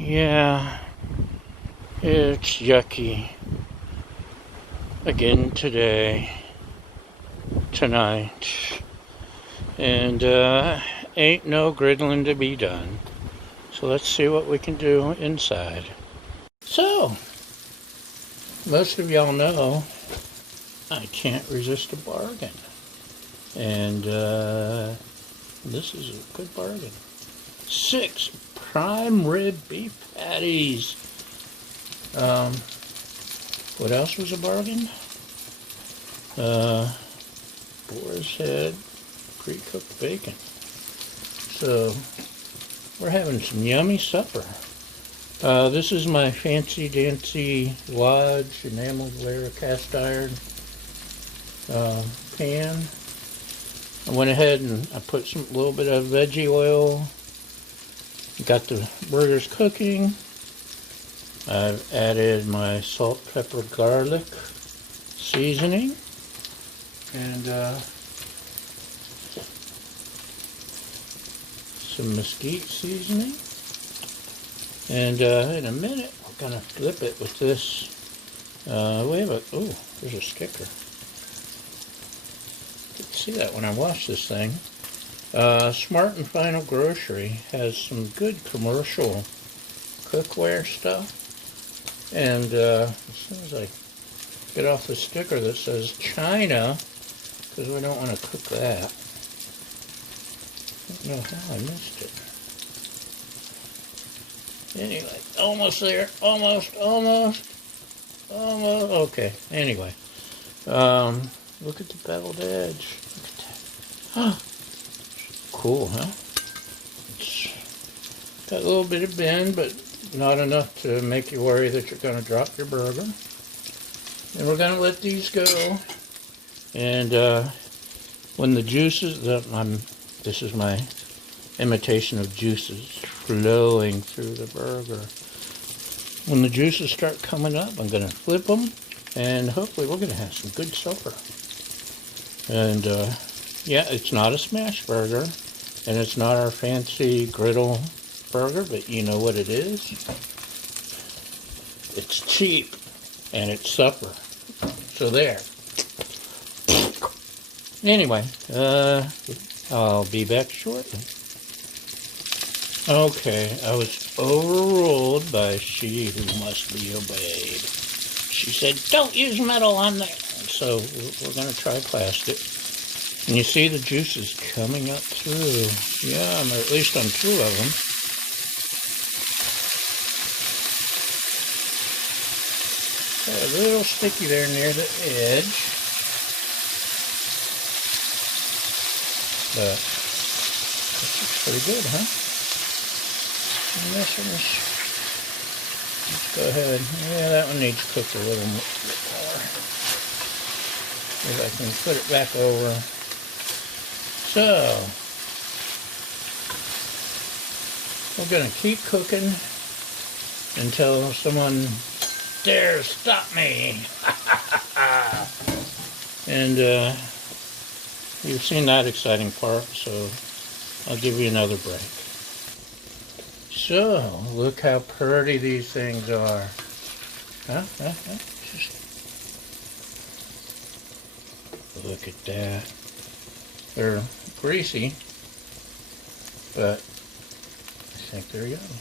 Yeah, it's yucky again tonight, and ain't no griddling to be done. So let's see what we can do inside. So, most of y'all know I can't resist a bargain, and this is a good bargain. 6 prime rib beef patties. What else was a bargain? Boar's head, pre-cooked bacon. So we're having some yummy supper. This is my fancy dancy Lodge enameled layer cast iron pan. I went ahead and I put a little bit of veggie oil. Got the burgers cooking. I've added my salt, pepper, garlic seasoning, and some mesquite seasoning. And in a minute, we're gonna flip it with this. There's a sticker. Didn't see that when I washed this thing. Smart and Final Grocery has some good commercial cookware stuff. And as soon as I get off the sticker that says China, because we don't want to cook that. I don't know how I missed it. Anyway, almost there. Almost. Okay, anyway. Look at the beveled edge. Look at that. Oh, cool, huh? It's got a little bit of bend, but not enough to make you worry that you're going to drop your burger. And we're going to let these go. And when the juices, this is my imitation of juices flowing through the burger. When the juices start coming up, I'm going to flip them, and hopefully we're going to have some good supper. And yeah, it's not a smash burger, and it's not our fancy griddle burger, but you know what it is. It's cheap, and it's supper. So there. Anyway, I'll be back shortly. Okay, I was overruled by she who must be obeyed. She said, don't use metal on there. So we're going to try plastic. And you see the juices coming up through. Yeah, or at least on 2 of them. Got a little sticky there near the edge. But this looks pretty good, huh? And this one is, let's go ahead. Yeah, that one needs cooked a little bit more. If I can put it back over. So, we're going to keep cooking until someone dares stop me. And you've seen that exciting part, so I'll give you another break. So, look how pretty these things are. Just look at that. They're greasy, but I think they're yummy.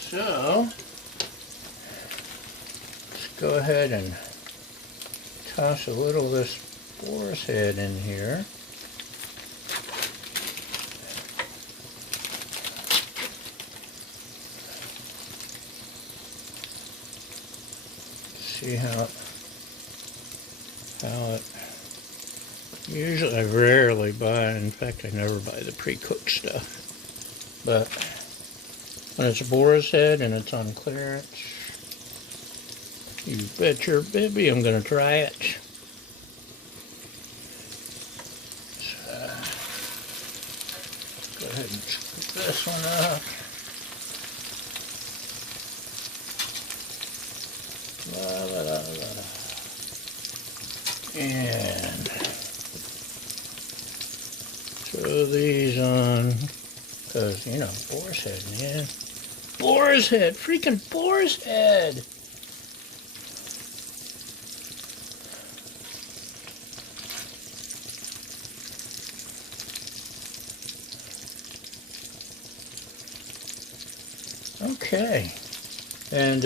So, let's go ahead and toss a little of this boar's head in here. See how it usually I rarely buy, in fact I never buy the pre-cooked stuff, but when it's a boar's head and it's on clearance, you bet your baby I'm going to try it. So, go ahead and scoop this one up. And throw these on, because, you know, boar's head, man. Boar's head! Freaking boar's head! Okay. And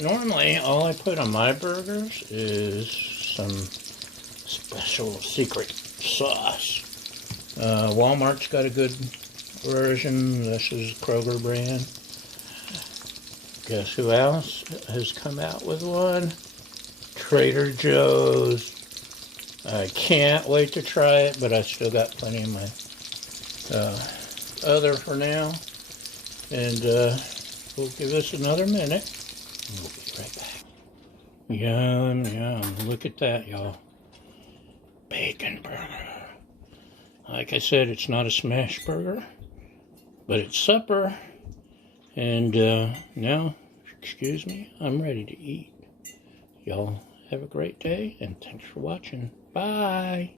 normally all I put on my burgers is some special secret sauce. Walmart's got a good version. This is Kroger brand. Guess who else has come out with one? Trader Joe's. I can't wait to try it, but I still got plenty of my other for now. And we'll give this another minute. We'll be right back. Yum, yum. Look at that, y'all. Bacon burger. Like I said, it's not a smash burger, but it's supper. And now, excuse me, I'm ready to eat. Y'all have a great day, and thanks for watching. Bye.